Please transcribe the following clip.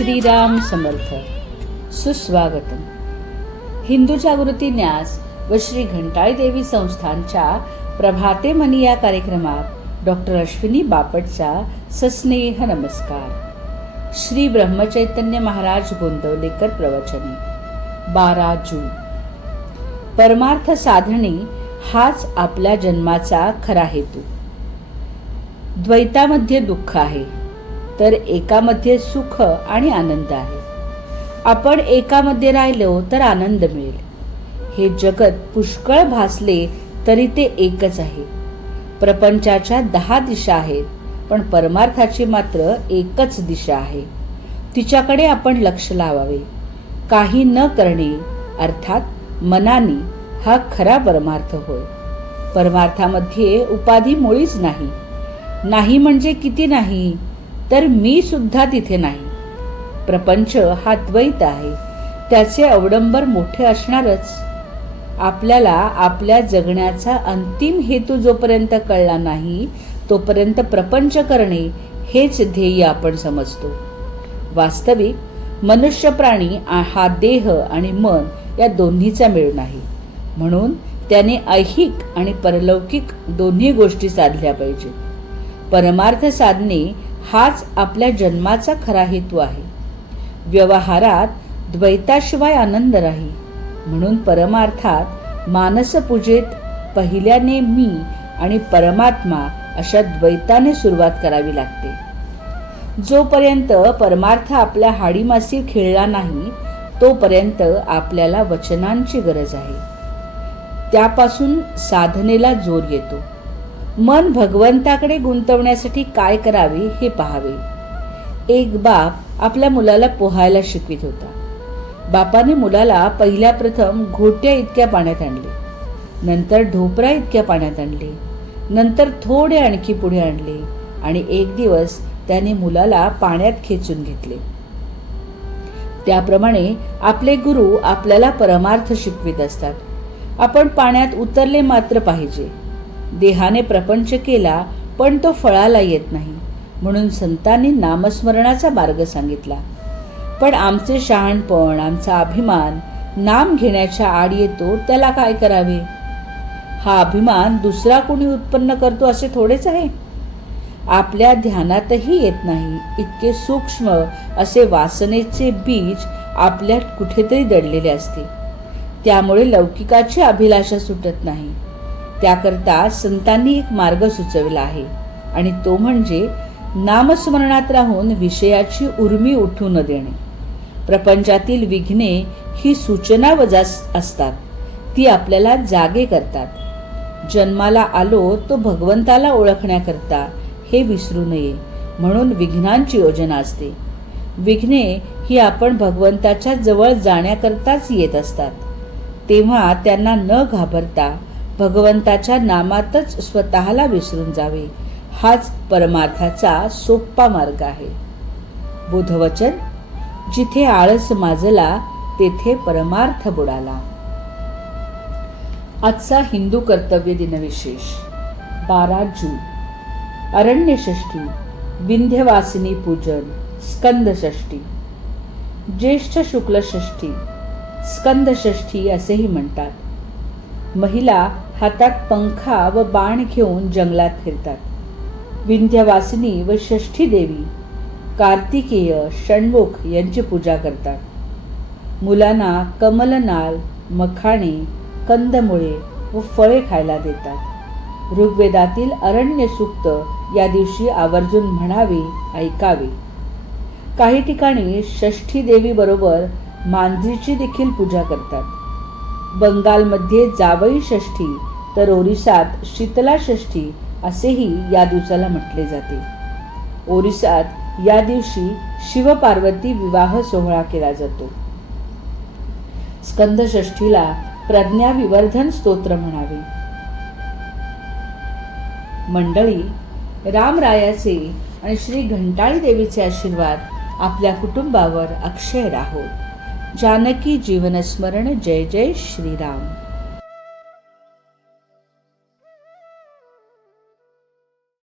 श्रीराम समर्थ. सुस्वागतम. हिंदू जागृती न्यास व श्री घंटाळी देवी संस्थानच्या प्रभाते मनी या कार्यक्रमात डॉक्टर अश्विनी बापटचा सस्नेह नमस्कार. श्री ब्रह्मचैतन्य महाराज गोंदवलेकर प्रवचने. 12 जून. परमार्थ साधणे हाच आपल्या जन्माचा खरा हेतू. द्वैतामध्ये दुःख आहे तर एकामध्ये सुख आणि आनंद आहे. आपण एकामध्ये राहिलो तर आनंद मिळेल. हे जगत पुष्कळ भासले तरी ते एकच आहे. प्रपंचाच्या 10 दिशा आहेत पण परमार्थाची मात्र एकच दिशा आहे. तिच्याकडे आपण लक्ष लावावे. काही न करणे अर्थात मनाने हा खरा परमार्थ होय. परमार्थामध्ये उपाधी मुळीच नाही. नाही म्हणजे किती नाही तर मी सुद्धा तिथे नाही. प्रपंच हा द्वैत आहे. त्याचे अवडंबर मोठे असणारच. आपल्याला आपल्या जगण्याचा अंतिम हेतू जोपर्यंत कळला नाही तोपर्यंत प्रपंच करणे हेच ध्येय आपण समजतो. वास्तविक मनुष्य प्राणी हा देह आणि मन या दोन्हीचा मेळ नाही. म्हणून त्याने ऐहिक आणि परलौकिक दोन्ही गोष्टी साधल्या पाहिजेत. परमार्थ साधणे हाच आपल्या जन्माचा खरा हेतू आहे. व्यवहारात द्वैताशिवाय आनंद नाही. म्हणून परमार्थात मानसपूजेत पहिल्याने मी आणि परमात्मा अशा द्वैताने सुरुवात करावी लागते. जोपर्यंत परमार्थ आपल्या हाडीमासी खेळला नाही तोपर्यंत आपल्याला वचनांची गरज आहे. त्यापासून साधनेला जोर येतो. मन भगवंताकडे गुंतवण्यासाठी काय करावे हे पाहावे. एक बाप आपल्या मुलाला पोहायला शिकवित होता. बापाने मुलाला पहिल्या प्रथम घोट्या इतक्या पाण्यात आणले, नंतर ढोपरा इतक्या पाण्यात आणले, नंतर थोडे आणखी पुढे आणले आणि एक दिवस त्याने मुलाला पाण्यात खेचून घेतले. त्याप्रमाणे आपले गुरु आपल्याला परमार्थ शिकवित असतात. आपण पाण्यात उतरले मात्र पाहिजे. देहाने प्रपंच केला पण तो फळाला येत नाही. म्हणून संतांनी नामस्मरणाचा मार्ग सांगितला. पण आमचे शहाणपण, आमचा अभिमान नाम घेण्याच्या आड येतो, त्याला काय करावे? हा अभिमान दुसरा कोणी उत्पन्न करतो असे थोडेच आहे. आपल्या ध्यानातही येत नाही इतके सूक्ष्म असे वासनेचे बीज आपल्यात कुठेतरी दडलेले असते. त्यामुळे लौकिकाची अभिलाषा सुटत नाही. त्याकरता संतांनी एक मार्ग सुचविला आहे आणि तो म्हणजे नामस्मरणात राहून विषयाची उर्मी उठू न देणे. प्रपंचातील विघ्ने ही सूचना वजा असतात. ती आपल्याला जागे करतात. जन्माला आलो तो भगवंताला ओळखण्याकरता हे विसरू नये म्हणून विघ्नांची योजना असते. विघ्ने ही आपण भगवंताच्या जवळ जाण्याकरताच येत असतात. तेव्हा त्यांना न घाबरता भगवंताच्या नामातच स्वतःला विसरून जावे. हाच परमार्थाचा सोपा मार्ग आहे. बुधवचन. जिथे आळस माजला तेथे परमार्थ बुडाला. आजचा हिंदू कर्तव्य दिन विशेष. 12 जून. अरण्यषष्ठी, विंध्यवासिनी पूजन, स्कंदषष्ठी. ज्येष्ठ शुक्ल षष्ठी, स्कंदषष्ठी असेही म्हणतात. महिला हातात पंखा व बाण घेऊन जंगलात फिरतात. विंध्यवासिनी व षष्ठी देवी कार्तिकेय, षण्मुख यांची पूजा करतात. मुलांना कमलनाल, मखाणे, कंदमुळे व फळे खायला देतात. ऋग्वेदातील अरण्य सूक्त या दिवशी आवर्जून म्हणावे, ऐकावे. काही ठिकाणी षष्ठी देवी बरोबर मांजरीची देखील पूजा करतात. बंगालमध्ये जावई षष्ठी तर ओरिसात शीतला षष्ठी असेही या दिवसाला म्हटले जाते. ओरिसात या दिवशी शिवपार्वती विवाह सोहळा केला जातो. स्कंदषष्ठीला प्रज्ञा विवर्धन स्तोत्र म्हणावे. मंडळी, रामरायाचे आणि श्री घंटाळी देवीचे आशीर्वाद आपल्या कुटुंबावर अक्षय राहो. जानकी जीवन स्मरण. जय जय श्रीराम.